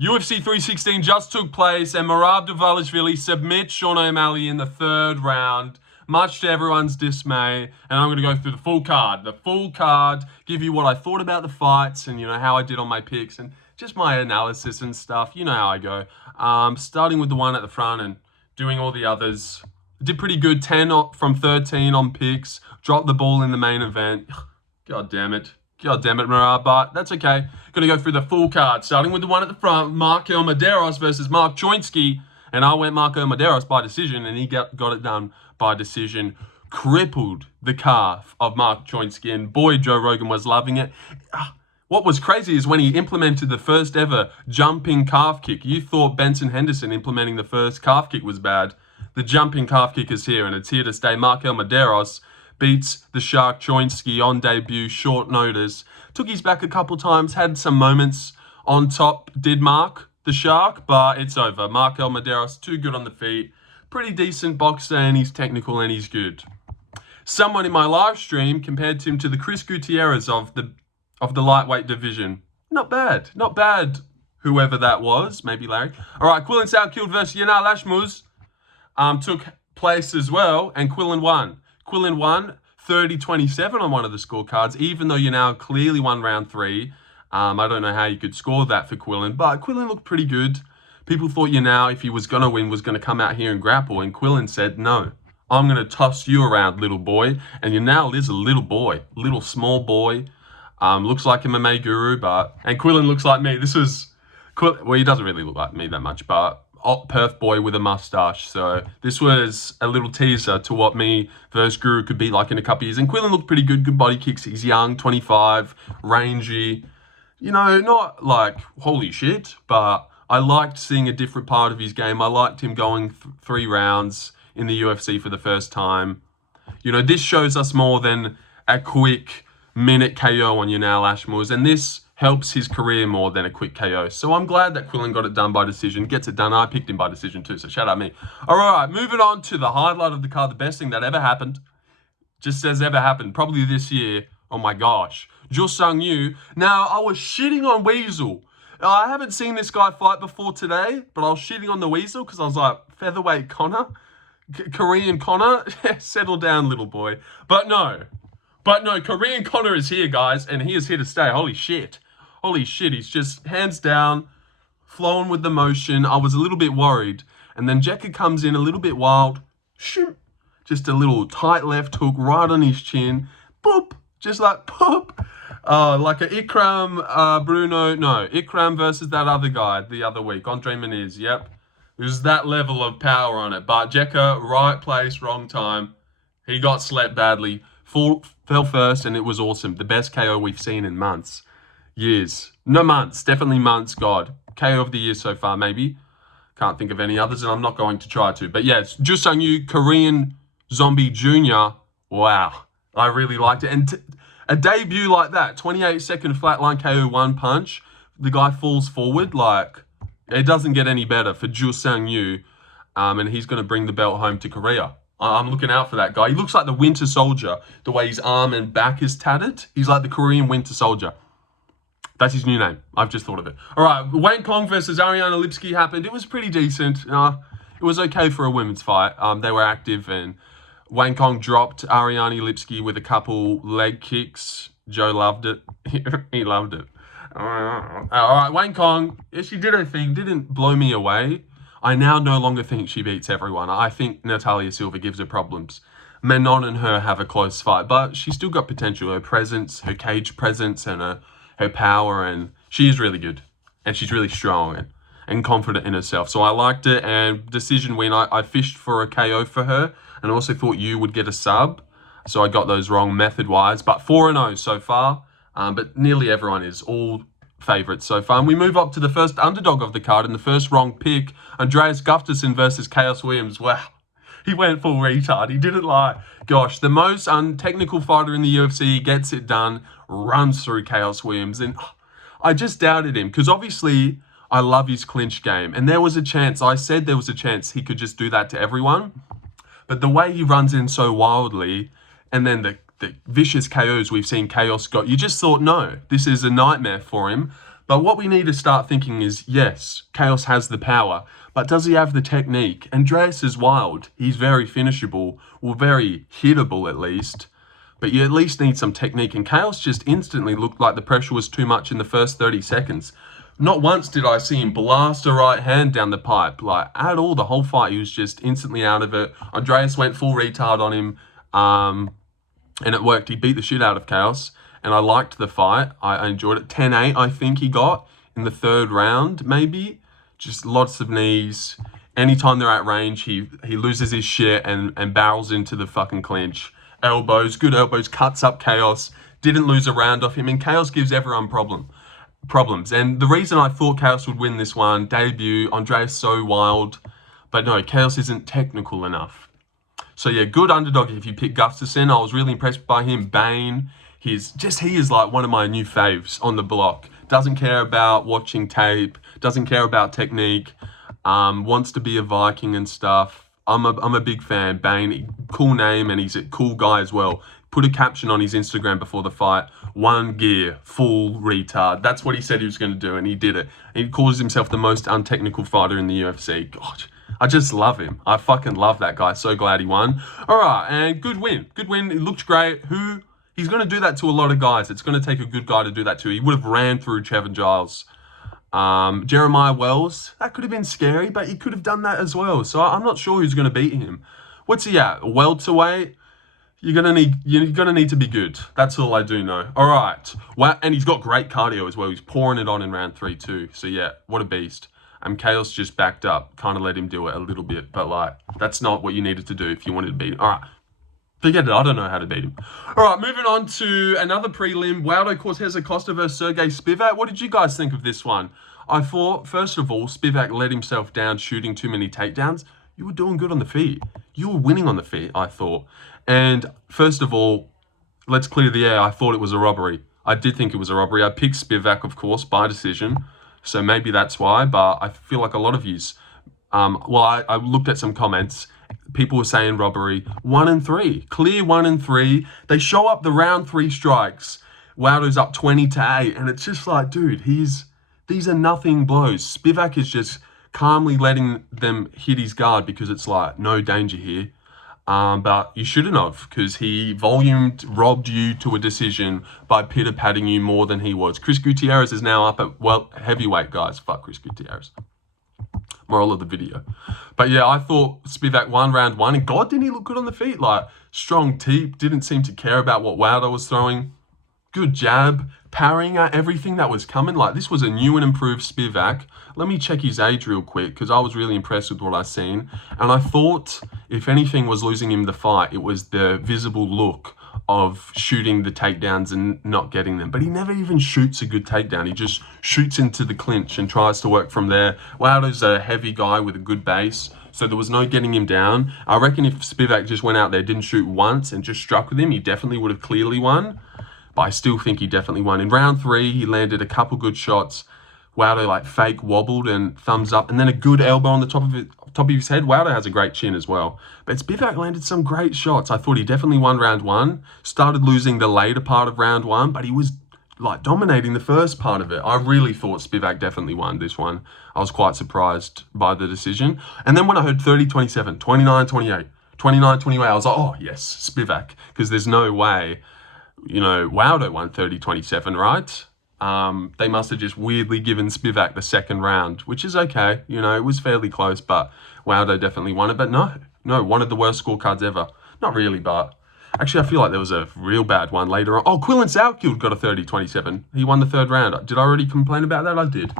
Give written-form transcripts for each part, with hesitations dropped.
UFC 316 just took place and Dvalishvili submits Sean O'Malley in the 3rd round, much to everyone's dismay. And I'm going to go through the full card, give you what I thought about the fights and, how I did on my picks and just my analysis and stuff. You know how I go. Starting with the one at the front and doing all the others. Did pretty good, 10 from 13 on picks. Dropped the ball in the main event. God damn it, Murad, but that's okay. Going to go through the full card, starting with the one at the front, MarQuel Mederos versus Choinski. And I went MarQuel Mederos by decision, and he got it done by decision. Crippled the calf of Choinski, and boy, Joe Rogan was loving it. What was crazy is when he implemented the first ever jumping calf kick. You thought Benson Henderson implementing the first calf kick was bad. The jumping calf kick is here, and it's here to stay. MarQuel Mederos beats the Shark Choinski on debut, short notice. Took his back a couple times, had some moments on top, did Mark the Shark, but it's over. MarQuel Mederos, too good on the feet. Pretty decent boxer, and he's technical and he's good. Someone in my live stream compared him to the Chris Gutierrez of the lightweight division. Not bad, whoever that was, maybe Larry. All right, Quillan Salkilld versus Yanal Asmouz took place as well, and Quillan won. Quillan won 30-27 on one of the scorecards, even though Yanal clearly won round 3. I don't know how you could score that for Quillan, but Quillan looked pretty good. People thought Yanal, if he was going to win, was going to come out here and grapple, and Quillan said, no, I'm going to toss you around, little boy. And Yanal is a little boy, little small boy. Looks like MMA guru, and Quillan looks like me. Well, he doesn't really look like me that much, but Perth boy with a mustache. So this was a little teaser to what me versus Guru could be like in a couple years. And Quillan looked pretty good body kicks. He's young, 25, rangy. Not like holy shit, but I liked seeing a different part of his game. I liked him going 3 rounds in the UFC for the first time. This shows us more than a quick minute KO on Yanal Asmouz, and this helps his career more than a quick KO. So I'm glad that Quillan got it done by decision. Gets it done. I picked him by decision too, so shout out me. All right, moving on to the highlight of the card, the best thing that ever happened. Just says ever happened, probably this year. Oh my gosh. Ju Sung Yu. Now, I was shitting on Weasel. I haven't seen this guy fight before today, but I was shitting on the Weasel because I was like, featherweight Connor? Korean Connor? Settle down, little boy. But no, Korean Connor is here, guys, and he is here to stay. Holy shit, he's just hands down, flowing with the motion. I was a little bit worried. And then Jeka comes in a little bit wild. Shoot. Just a little tight left hook right on his chin. Boop. Just like boop. Like a Ikram, Bruno. No, Ikram versus that other guy the other week. Andre Muniz, yep. There's that level of power on it. But Jeka, right place, wrong time. He got slept badly. Fell first, and it was awesome. The best KO we've seen in months. Years. No, months. Definitely months, God. KO of the year so far, maybe. Can't think of any others, and I'm not going to try to. But yes, Ju Sung Yu, Korean Zombie Jr. Wow. I really liked it. And a debut like that, 28-second flatline KO, 1 punch. The guy falls forward. Like, it doesn't get any better for Ju Sung Yu. And he's going to bring the belt home to Korea. I'm looking out for that guy. He looks like the Winter Soldier. The way his arm and back is tattered. He's like the Korean Winter Soldier. That's his new name. I've just thought of it. All right, Wang Cong versus Ariane Lipski happened. It was pretty decent. It was okay for a women's fight. They were active, and Wang Cong dropped Ariane Lipski with a couple leg kicks. Joe loved it. He loved it. All right, Wang Cong, she did her thing. Didn't blow me away. I now no longer think she beats everyone. I think Natalia Silva gives her problems. Menon and her have a close fight, but she's still got potential. Her presence, her cage presence, and her power, and she is really good. And she's really strong and confident in herself. So I liked it, and decision win. I fished for a KO for her, and also thought you would get a sub. So I got those wrong method-wise, but 4-0 so far. But nearly everyone is all favourites so far. And we move up to the first underdog of the card and the first wrong pick, Andreas Gustafsson versus Khaos Williams. Wow, he went full retard. He didn't lie. Gosh, the most untechnical fighter in the UFC, gets it done, runs through Khaos Williams. And I just doubted him because obviously I love his clinch game. And there was a chance, I said there was a chance he could just do that to everyone. But the way he runs in so wildly, and then the vicious KOs we've seen Khaos got, you just thought, no, this is a nightmare for him. But what we need to start thinking is, yes, Khaos has the power, but does he have the technique? Andreas is wild. He's very finishable, or very hittable at least. But you at least need some technique. And Khaos just instantly looked like the pressure was too much in the first 30 seconds. Not once did I see him blast a right hand down the pipe. Like, at all, the whole fight, he was just instantly out of it. Andreas went full retard on him. And it worked. He beat the shit out of Khaos. And I liked the fight. I enjoyed it. 10-8, I think he got in the third round, maybe. Just lots of knees. Anytime they're at range, he loses his shit and barrels into the fucking clinch. Elbows, good elbows, cuts up Khaos. Didn't lose a round off him. And Khaos gives everyone problems. And the reason I thought Khaos would win this one, debut, Andreas so wild. But no, Khaos isn't technical enough. So yeah, good underdog if you pick Gustafsson. I was really impressed by him. Bane. He is like one of my new faves on the block. Doesn't care about watching tape. Doesn't care about technique. Wants to be a Viking and stuff. I'm a big fan. Bane, cool name, and he's a cool guy as well. Put a caption on his Instagram before the fight. 1 gear, full retard. That's what he said he was going to do, and he did it. He calls himself the most untechnical fighter in the UFC. God, I just love him. I fucking love that guy. So glad he won. All right, and good win. Good win. It looked great. He's going to do that to a lot of guys. It's going to take a good guy to do that too. He would have ran through Chevin Giles. Jeremiah Wells, that could have been scary, but he could have done that as well. So I'm not sure who's going to beat him. What's he at? Welterweight? You're gonna need to be good. That's all I do know. All right. Well, and he's got great cardio as well. He's pouring it on in round 3 too. So yeah, what a beast. Khaos just backed up. Kind of let him do it a little bit, but like that's not what you needed to do if you wanted to beat him. All right. Forget it. I don't know how to beat him. All right, moving on to another prelim. Waldo Cortes Acosta versus Sergei Spivac. What did you guys think of this one? I thought, first of all, Spivac let himself down shooting too many takedowns. You were doing good on the feet. You were winning on the feet, I thought. And first of all, let's clear the air. I thought it was a robbery. I did think it was a robbery. I picked Spivac, of course, by decision. So maybe that's why. But I feel like a lot of yous... I looked at some comments. People were saying robbery. 1 and 3. Clear 1 and 3. They show up the round 3 strikes. Waldo's up 20-8. And it's just like, dude, these are nothing blows. Spivac is just calmly letting them hit his guard because it's like, no danger here. But you shouldn't have, because he robbed you to a decision by pitter-patting you more than he was. Chris Gutierrez is now up at, heavyweight, guys. Fuck Chris Gutierrez. Moral of the video. But yeah, I thought Spivac won round 1, and God, didn't he look good on the feet? Like, strong teep, didn't seem to care about what Waldo was throwing. Good jab, parrying at everything that was coming. Like, this was a new and improved Spivac. Let me check his age real quick, because I was really impressed with what I seen. And I thought, if anything was losing him the fight, it was the visible look of shooting the takedowns and not getting them. But he never even shoots a good takedown. He just shoots into the clinch and tries to work from there. Waldo's a heavy guy with a good base, so there was no getting him down. I reckon if Spivac just went out there, didn't shoot once, and just struck with him, he definitely would have clearly won. But I still think he definitely won. In round 3, he landed a couple good shots. Waldo like fake wobbled and thumbs up, and then a good elbow on the top of his head. Waldo has a great chin as well. But Spivac landed some great shots. I thought he definitely won round 1. Started losing the later part of round 1, but he was like dominating the first part of it. I really thought Spivac definitely won this one. I was quite surprised by the decision. And then when I heard 30-27, 29-28, 29-28, I was like, oh yes, Spivac, because there's no way, Waldo won 30-27, right? They must have just weirdly given Spivac the second round, which is okay. It was fairly close, but Waldo definitely won it. But no, one of the worst scorecards ever. Not really, but actually I feel like there was a real bad one later on. Oh, Quillan Salkilld got a 30-27. He won the third round. Did I already complain about that? I did.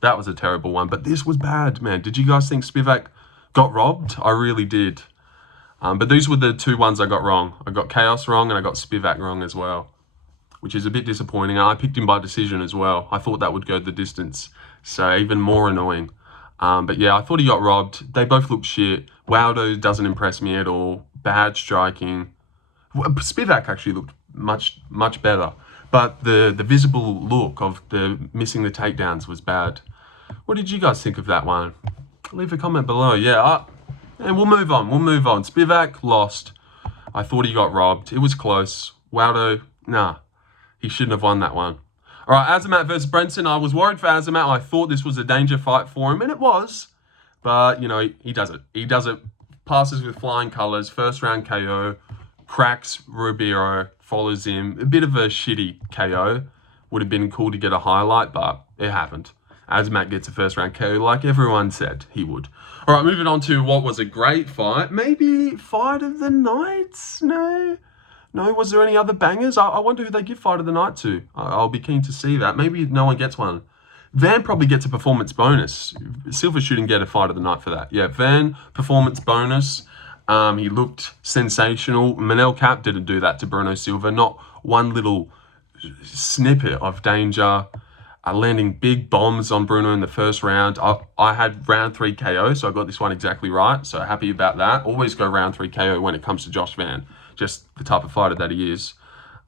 That was a terrible one, but this was bad, man. Did you guys think Spivac got robbed? I really did. But these were the 2 ones I got wrong. I got Khaos wrong and I got Spivac wrong as well, which is a bit disappointing. I picked him by decision as well. I thought that would go the distance, so even more annoying. But yeah, I thought he got robbed. They both look shit. Waldo doesn't impress me at all. Bad striking. Spivac actually looked much better, but the visible look of the missing the takedowns was bad. What did you guys think of that one? Leave a comment below. Yeah, and we'll move on. Spivac lost. I thought he got robbed. It was close. Waldo, nah. He shouldn't have won that one. All right, Azamat versus Brendson. I was worried for Azamat. I thought this was a danger fight for him, and it was. But, you know, he does it. He does it. Passes with flying colours. First round KO. Cracks Ribeiro. Follows him. A bit of a shitty KO. Would have been cool to get a highlight, but it happened. Azamat gets a first round KO like everyone said he would. All right, moving on to what was a great fight. Maybe fight of the night? No, was there any other bangers? I wonder who they give fight of the night to. I'll be keen to see that. Maybe no one gets one. Van probably gets a performance bonus. Silva shouldn't get a fight of the night for that. Yeah, Van, performance bonus. He looked sensational. Manel Cap didn't do that to Bruno Silva. Not one little snippet of danger. Landing big bombs on Bruno in the first round. I had round 3 KO, so I got this one exactly right. So happy about that. Always go round 3 KO when it comes to Josh Van. Just the type of fighter that he is.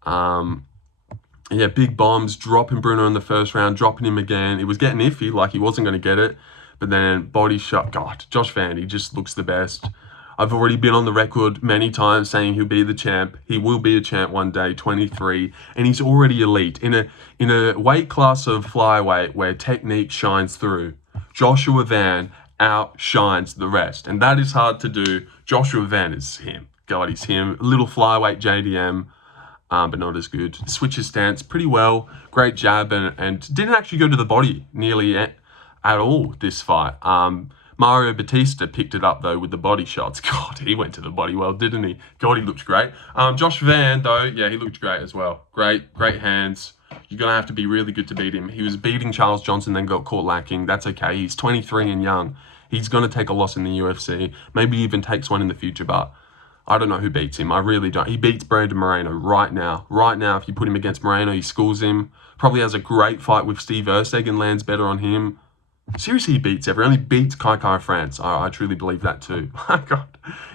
Yeah, big bombs, dropping Bruno in the first round, dropping him again. It was getting iffy, like he wasn't going to get it. But then body shot. God, Josh Van, he just looks the best. I've already been on the record many times saying he'll be the champ. He will be a champ one day, 23. And he's already elite. In a weight class of flyweight where technique shines through, Joshua Van outshines the rest. And that is hard to do. Joshua Van is him. God, he's him. Little flyweight JDM, but not as good. Switches stance pretty well. Great jab and didn't actually go to the body nearly at all this fight. Mario Bautista picked it up, though, with the body shots. God, he went to the body well, didn't he? God, he looked great. Josh Van, though, yeah, he looked great as well. Great hands. You're going to have to be really good to beat him. He was beating Charles Johnson, then got caught lacking. That's okay. He's 23 and young. He's going to take a loss in the UFC. Maybe even takes one in the future, but I don't know who beats him. I really don't. He beats Brandon Moreno right now. Right now, if you put him against Moreno, he schools him. Probably has a great fight with Steve Ersteg and lands better on him. Seriously, he beats everyone. He beats Kai France. I truly believe that too. My God,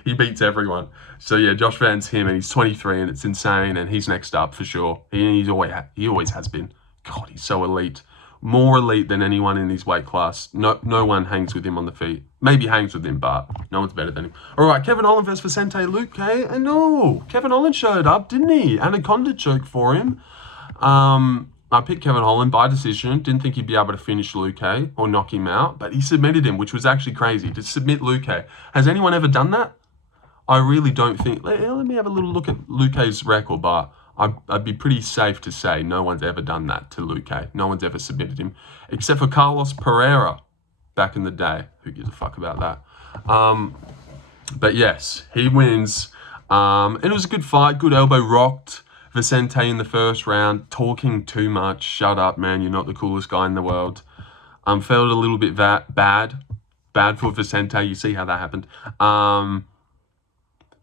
he beats everyone. So yeah, Josh Van's him, and he's 23, and it's insane. And he's next up for sure. He always has been. God, he's so elite. More elite than anyone in his weight class. No one hangs with him on the feet. Maybe hangs with him, but no one's better than him. All right, Kevin Holland versus Vicente Luque. And no, Kevin Holland showed up, didn't he? Anaconda choke for him. I picked Kevin Holland by decision. Didn't think he'd be able to finish Luque or knock him out, but he submitted him, which was actually crazy to submit Luque. Has anyone ever done that? I really don't think. Let me have a little look at Luque's record, but I'd be pretty safe to say no one's ever done that to Luque. No one's ever submitted him, except for Carlos Pereira back in the day. Who gives a fuck about that? But yes, he wins. And it was a good fight. Good elbow rocked Vicente in the first round, talking too much. Shut up, man. You're not the coolest guy in the world. Felt a little bit bad for Vicente. You see how that happened.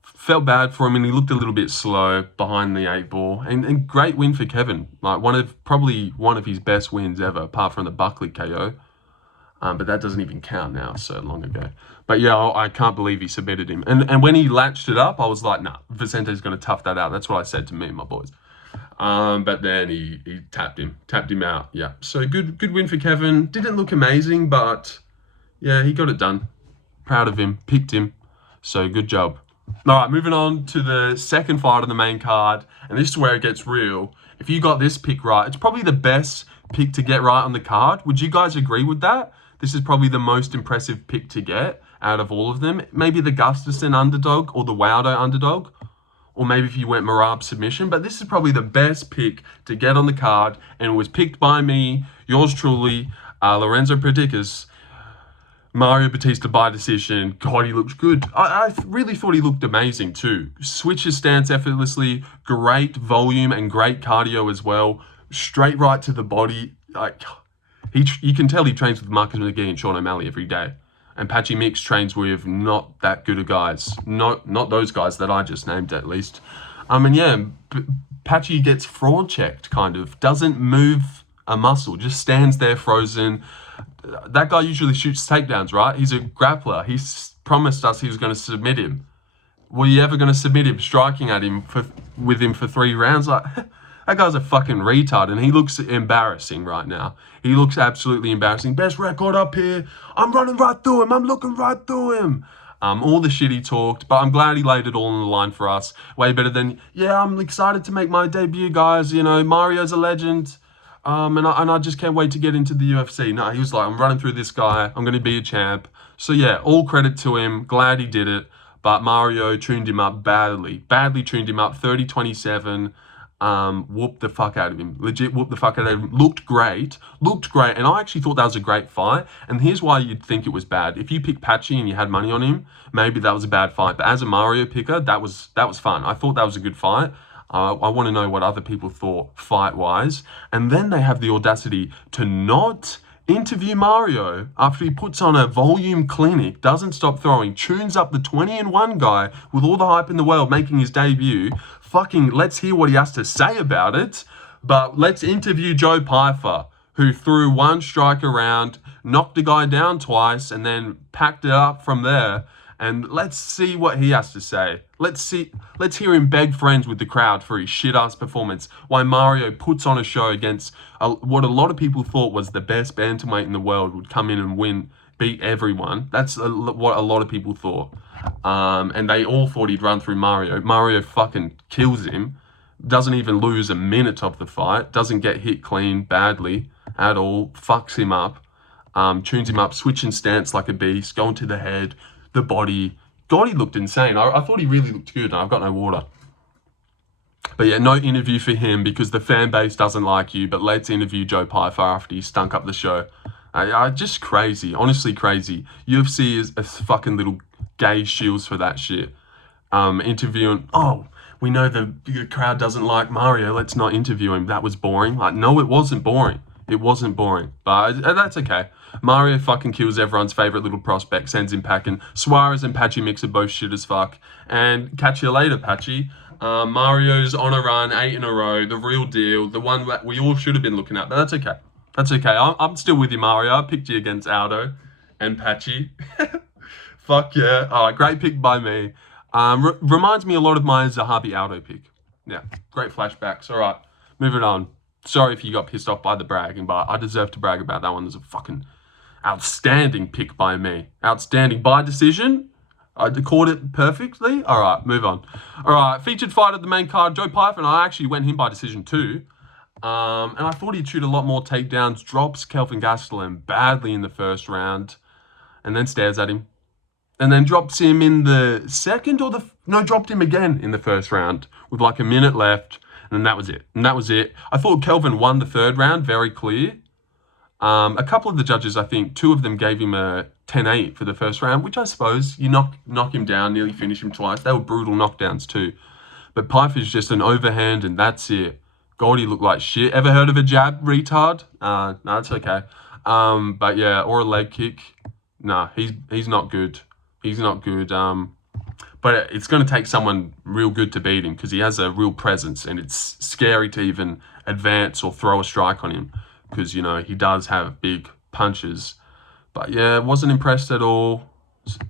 Felt bad for him, and he looked a little bit slow behind the 8-ball. And great win for Kevin. Like probably one of his best wins ever, apart from the Buckley KO. But that doesn't even count now, so long ago. But yeah, I can't believe he submitted him. And when he latched it up, I was like, nah, Vicente's going to tough that out. That's what I said to me and my boys. But then he tapped him out. Yeah, so good win for Kevin. Didn't look amazing, but yeah, he got it done. Proud of him, picked him. So good job. All right, moving on to the second fight on the main card. And this is where it gets real. If you got this pick right, it's probably the best pick to get right on the card. Would you guys agree with that? This is probably the most impressive pick to get out of all of them. Maybe the Gustafsson underdog or the Waldo underdog. Or maybe if you went Marab submission. But this is probably the best pick to get on the card. And it was picked by me, yours truly, Lorenzo Predicus. Mario Bautista by decision. God, he looked good. I really thought he looked amazing too. Switches stance effortlessly. Great volume and great cardio as well. Straight right to the body. You can tell he trains with Marcus McGee and Sean O'Malley every day. And Patchy Mix trains with not that good of guys. Not those guys that I just named, at least. And yeah, Patchy gets fraud checked, kind of. Doesn't move a muscle. Just stands there frozen. That guy usually shoots takedowns, right? He's a grappler. He's promised us he was going to submit him. Were you ever going to submit him, striking at him with him for 3 rounds? Like, that guy's a fucking retard, and he looks embarrassing right now. He looks absolutely embarrassing. Best record up here. I'm running right through him. I'm looking right through him. All the shit he talked, but I'm glad he laid it all on the line for us. Way better than, yeah, I'm excited to make my debut, guys. You know, Mario's a legend. And I just can't wait to get into the UFC. No, he was like, I'm running through this guy. I'm going to be a champ. So yeah, all credit to him. Glad he did it. But Mario tuned him up badly. Badly tuned him up. 30-27. Whooped the fuck out of him. Legit whooped the fuck out of him. Looked great. And I actually thought that was a great fight. And here's why you'd think it was bad. If you picked Patchy and you had money on him, maybe that was a bad fight. But as a Mario picker, that was fun. I thought that was a good fight. I want to know what other people thought fight-wise. And then they have the audacity to not interview Mario after he puts on a volume clinic, doesn't stop throwing, tunes up the 20-1 guy with all the hype in the world making his debut. Fucking let's hear what he has to say about it. But let's interview Joe Pyfer, who threw one strike around, knocked a guy down twice, and then packed it up from there. And let's see what he has to say. Let's hear him beg friends with the crowd for his shit-ass performance. Why Mario puts on a show against what a lot of people thought was the best bantamweight in the world, would come in and win, beat everyone. That's what a lot of people thought. And they all thought he'd run through Mario. Mario fucking kills him. Doesn't even lose a minute of the fight. Doesn't get hit clean badly at all. Fucks him up. Tunes him up, switching stance like a beast, going to the head, the body. God, he looked insane. I thought he really looked good. I've got no water. But yeah, no interview for him because the fan base doesn't like you. But let's interview Joe Pyfer after he stunk up the show. Just crazy. Honestly crazy. UFC is a fucking little gay shields for that shit. Interviewing, we know the crowd doesn't like Mario. Let's not interview him. That was boring. Like, no, it wasn't boring. It wasn't boring. But that's okay. Mario fucking kills everyone's favorite little prospect, sends him packing. Suarez and Patchy Mix are both shit as fuck. And catch you later, Patchy. Mario's on a run, 8 in a row, the real deal, the one that we all should have been looking at. But that's okay. That's okay. I'm still with you, Mario. I picked you against Aldo and Patchy. Fuck yeah. All right, great pick by me. Reminds me a lot of my Zahabi Aldo pick. Yeah, great flashbacks. All right, moving on. Sorry if you got pissed off by the bragging, but I deserve to brag about that one. There's a fucking outstanding pick by me. Outstanding by decision. I called it perfectly. All right, move on. All right, featured fight of the main card, Joe Pyfer, and I actually went him by decision too. And I thought he'd shoot a lot more takedowns, drops Kelvin Gastelum badly in the first round, and then stares at him. And then drops him in the second dropped him again in the first round with like a minute left. And that was it. I thought Kelvin won the third round, very clear. A couple of the judges, I think, 2 of them gave him a 10-8 for the first round, which I suppose you knock him down, nearly finish him twice. They were brutal knockdowns too. But Pyfer's just an overhand and that's it. Goldie looked like shit. Ever heard of a jab, retard? No, it's okay. But yeah, or a leg kick. Nah, he's not good. He's not good. But it's going to take someone real good to beat him because he has a real presence and it's scary to even advance or throw a strike on him because, you know, he does have big punches. But yeah, wasn't impressed at all.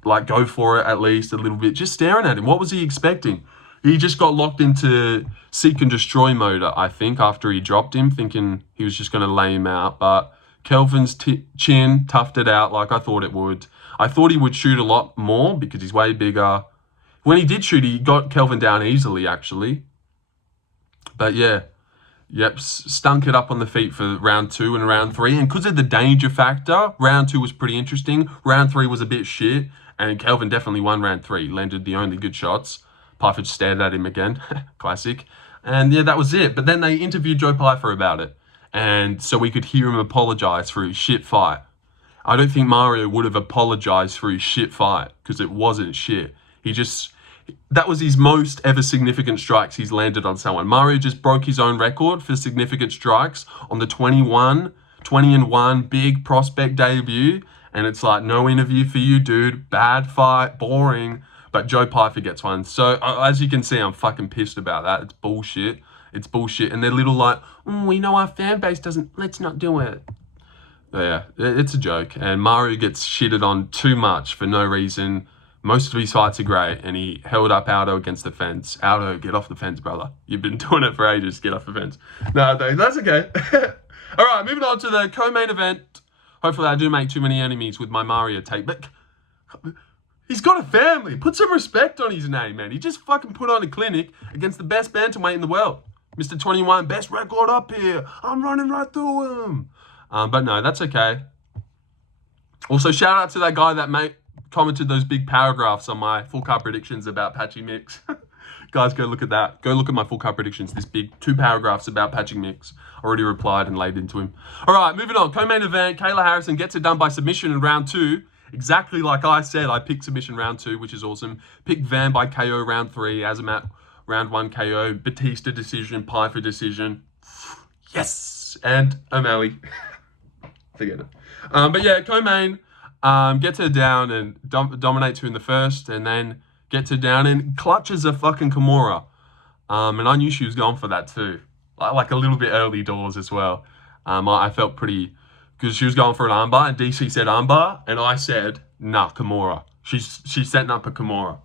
Like, go for it at least a little bit. Just staring at him. What was he expecting? He just got locked into seek and destroy mode, I think, after he dropped him, thinking he was just going to lay him out. But Kelvin's chin toughed it out like I thought it would. I thought he would shoot a lot more because he's way bigger. When he did shoot, he got Kelvin down easily, actually. But yeah, stunk it up on the feet for round 2 and round 3. And because of the danger factor, round 2 was pretty interesting. Round 3 was a bit shit. And Kelvin definitely won round 3. Landed the only good shots. Pyfer just stared at him again. Classic. And yeah, that was it. But then they interviewed Joe Pyfer about it. And so we could hear him apologize for his shit fight. I don't think Mario would have apologized for his shit fight because it wasn't shit. That was his most ever significant strikes he's landed on someone. Mario just broke his own record for significant strikes on the 20-1 big prospect debut. And it's like, no interview for you, dude. Bad fight, boring. But Joe Pyfer gets one. So as you can see, I'm fucking pissed about that. It's bullshit. It's bullshit. And they're little like, we know our fan base doesn't, let's not do it. But yeah, it's a joke. And Mario gets shitted on too much for no reason. Most of his fights are great, and he held up Aldo against the fence. Aldo, get off the fence, brother. You've been doing it for ages. Get off the fence. No, that's okay. All right, moving on to the co-main event. Hopefully I do make too many enemies with my Mario take, but he's got a family. Put some respect on his name, man. He just fucking put on a clinic against the best bantamweight in the world. Mr. 21, best record up here. I'm running right through him. But no, that's okay. Also, shout out to that guy that commented those big paragraphs on my full card predictions about Patchy Mix. Guys, go look at that. Go look at my full card predictions. This big 2 paragraphs about Patchy Mix. Already replied and laid into him. All right, moving on. Co-main event. Kayla Harrison gets it done by submission in round 2. Exactly like I said, I picked submission round 2, which is awesome. Picked Van by KO round 3. Azamat round 1 KO. Bautista decision. Piper decision. Yes! And O'Malley. Forget it. But yeah, co-main gets her down and dominates her in the first, and then gets her down and clutches a fucking Kimura. And I knew she was going for that too. Like a little bit early doors as well. I felt pretty, because she was going for an armbar, and DC said armbar, and I said, nah, Kimura. She's setting up a Kimura.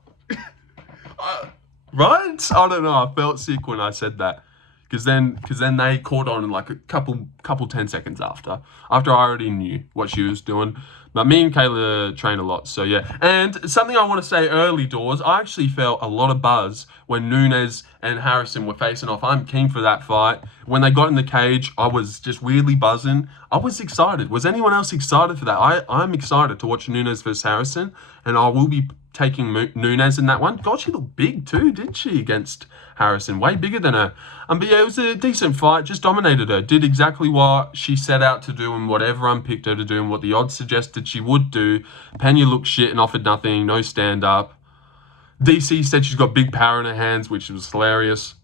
Right? I don't know. I felt sick when I said that. Because then they caught on in like a couple 10 seconds after I already knew what she was doing. But me and Kayla train a lot, so yeah. And something I want to say early doors, I actually felt a lot of buzz when Nunes and Harrison were facing off. I'm keen for that fight. When they got in the cage, I was just weirdly buzzing. I was excited. Was anyone else excited for that? I'm excited to watch Nunes versus Harrison, and I will be taking Nunes in that one. God, she looked big too, didn't she, against Harrison? Way bigger than her. But yeah, it was a decent fight. Just dominated her. Did exactly what she set out to do and what everyone picked her to do and what the odds suggested she would do. Pena looked shit and offered nothing. No stand-up. DC said she's got big power in her hands, which was hilarious.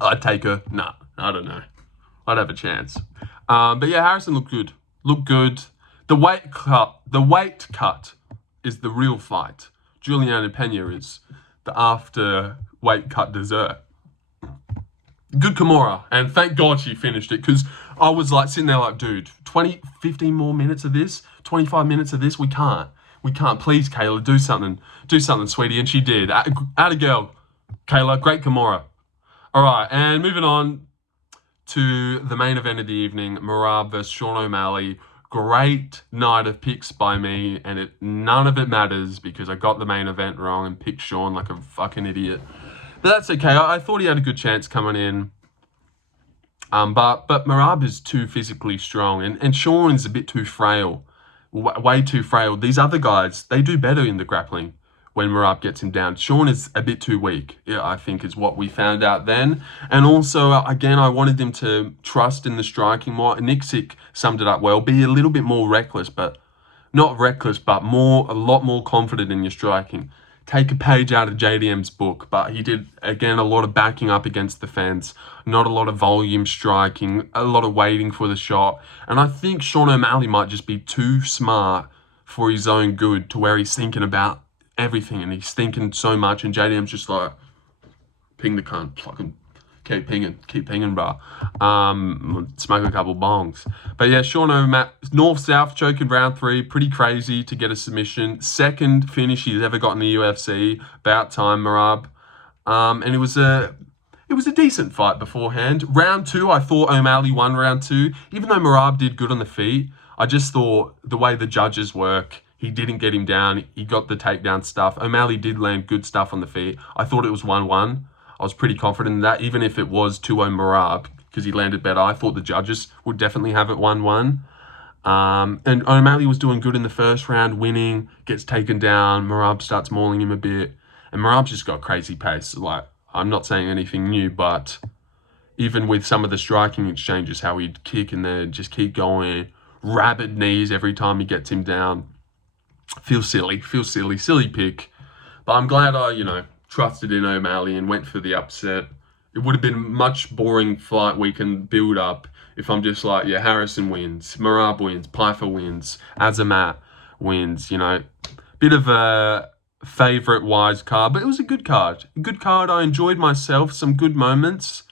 I'd take her. Nah, I don't know. I'd have a chance. But yeah, Harrison looked good. Looked good. The weight cut is the real fight. Juliana Pena is the after weight cut dessert. Good Kimura, and thank God she finished it, because I was like sitting there like, dude, 15 more minutes of this, 25 minutes of this, we can't, please Kayla, do something, sweetie, and she did. Atta girl, Kayla, great Kimura. All right, and moving on to the main event of the evening, Merab versus Sean O'Malley. Great night of picks by me, and none of it matters because I got the main event wrong and picked Sean like a fucking idiot. But that's okay. I thought he had a good chance coming in. But Merab is too physically strong, and Sean's a bit too frail. Way too frail. These other guys, they do better in the grappling when Merab gets him down. Sean is a bit too weak, I think, is what we found out then. And also, again, I wanted him to trust in the striking more. Nixic summed it up well. Be a little bit more reckless, but not reckless, but a lot more confident in your striking. Take a page out of JDM's book, but he did, again, a lot of backing up against the fence, not a lot of volume striking, a lot of waiting for the shot. And I think Sean O'Malley might just be too smart for his own good, to where he's thinking about everything, and he's thinking so much, and JDM's just like, ping the cunt, fucking keep pinging, bro. Smoke a couple bongs. But yeah, Sean O'Malley, north-south choke in round 3, pretty crazy to get a submission. Second finish he's ever got in the UFC. About time, Merab. And it was a decent fight beforehand. Round 2, I thought O'Malley won round 2. Even though Merab did good on the feet, I just thought the way the judges work, he didn't get him down. He got the takedown stuff. O'Malley did land good stuff on the feet. I thought it was 1-1. I was pretty confident in that, even if it was 2-0 Merab, because he landed better. I thought the judges would definitely have it 1-1. And O'Malley was doing good in the first round, winning, gets taken down. Merab starts mauling him a bit. And Merab's just got crazy pace. Like, I'm not saying anything new, but even with some of the striking exchanges, how he'd kick and then just keep going. Rabid knees every time he gets him down. Feels silly pick. But I'm glad I, trusted in O'Malley and went for the upset. It would have been a much boring fight we can build up if I'm just like, yeah, Harrison wins, Merab wins, Piper wins, Azamat wins, Bit of a favourite wise card, but it was a good card. A good card. I enjoyed myself. Some good moments.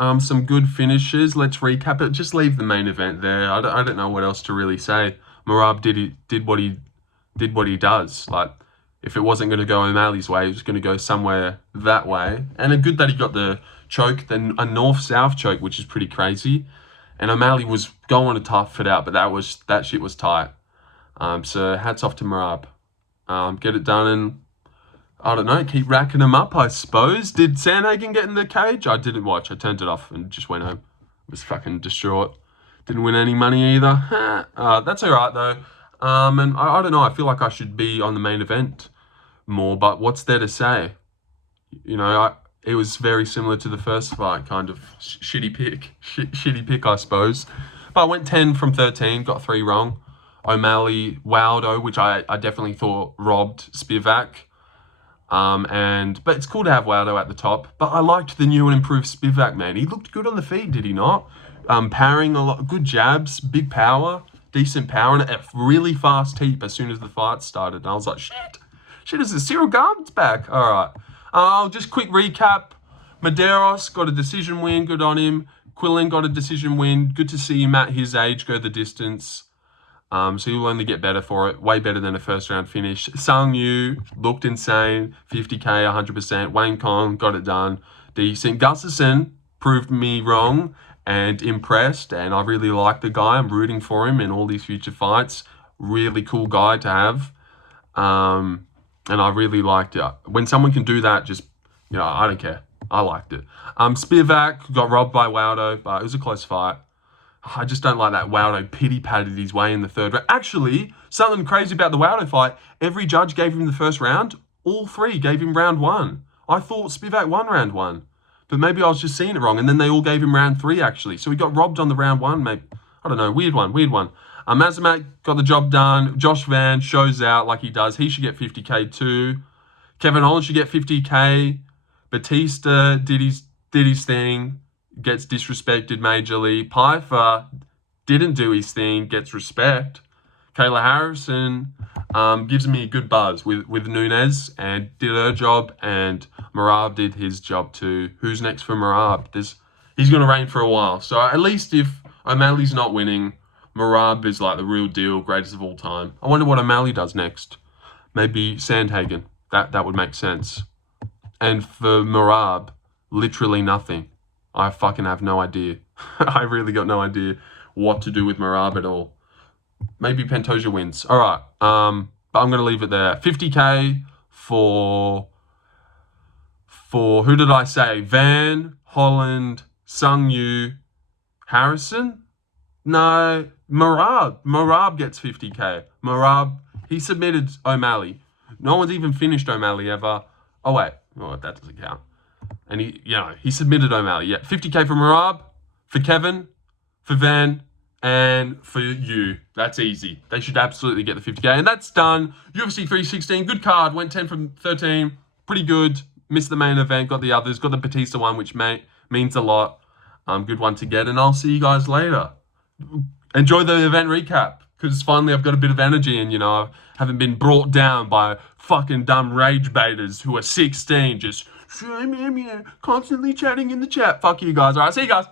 Some good finishes. Let's recap it. Just leave the main event there. I don't know what else to really say. Merab did what he does. Like, if it wasn't going to go O'Malley's way, it was going to go somewhere that way. And it's good that he got the choke, then a north-south choke, which is pretty crazy. And O'Malley was going to tough it out, but that shit was tight. So hats off to Merab. Get it done, and I don't know, keep racking them up, I suppose. Did Sandhagen get in the cage? I didn't watch. I turned it off and just went home. Was fucking distraught. Didn't win any money either. That's all right, though. And I don't know. I feel like I should be on the main event more, but what's there to say? You know, it was very similar to the first fight, kind of shitty pick, I suppose. But I went 10 from 13, got 3 wrong. O'Malley, Waldo, which I definitely thought robbed Spivac. But it's cool to have Waldo at the top. But I liked the new and improved Spivac, man. He looked good on the feet, did he not? Parrying a lot, good jabs, big power, decent power, and a really fast heap as soon as the fight started. And I was like, shit, is the Cyril Garb's back? All right. I'll just quick recap. Mederos got a decision win, good on him. Quillan got a decision win. Good to see him at his age go the distance. So he'll only get better for it. Way better than a first round finish. Sang Yu looked insane. 50k, 100%. Wang Cong got it done. Decent. Gustafsson proved me wrong and impressed. And I really like the guy. I'm rooting for him in all these future fights. Really cool guy to have. And I really liked it. When someone can do that, just, you know, I don't care. I liked it. Spivac got robbed by Waldo, but it was a close fight. I just don't like that Waldo pity-patted his way in the third round. Actually, something crazy about the Waldo fight, every judge gave him the first round. All 3 gave him round 1. I thought Spivac won round 1. But maybe I was just seeing it wrong. And then they all gave him round 3, actually. So he got robbed on the round 1, maybe. I don't know. Weird one. Azamat got the job done. Josh Van shows out like he does. He should get 50k too. Kevin Holland should get 50k. Bautista did his thing. Gets disrespected majorly. Pfeiffer didn't do his thing, gets respect. Kayla Harrison gives me a good buzz with Nunez and did her job, and Merab did his job too. Who's next for Merab? He's going to reign for a while. So at least if O'Malley's not winning, Merab is like the real deal, greatest of all time. I wonder what O'Malley does next. Maybe Sandhagen. That would make sense. And for Merab, literally nothing. I fucking have no idea. I really got no idea what to do with Merab at all. Maybe Pantoja wins. All right. But I'm going to leave it there. 50k for who did I say? Van, Holland, Sang Yu, Harrison? No, Merab. Merab gets 50k. Merab, he submitted O'Malley. No one's even finished O'Malley ever. Oh, wait. Oh, that doesn't count. And he submitted O'Malley. Yeah, 50k for Merab, for Kevin, for Van, and for you. That's easy. They should absolutely get the 50k. And that's done. UFC 316, good card. Went 10 from 13. Pretty good. Missed the main event. Got the others. Got the Bautista one, which means a lot. Good one to get. And I'll see you guys later. Enjoy the event recap. Because finally I've got a bit of energy and, you know, I haven't been brought down by fucking dumb rage baiters who are 16 just constantly chatting in the chat. Fuck you guys. All right, see you guys.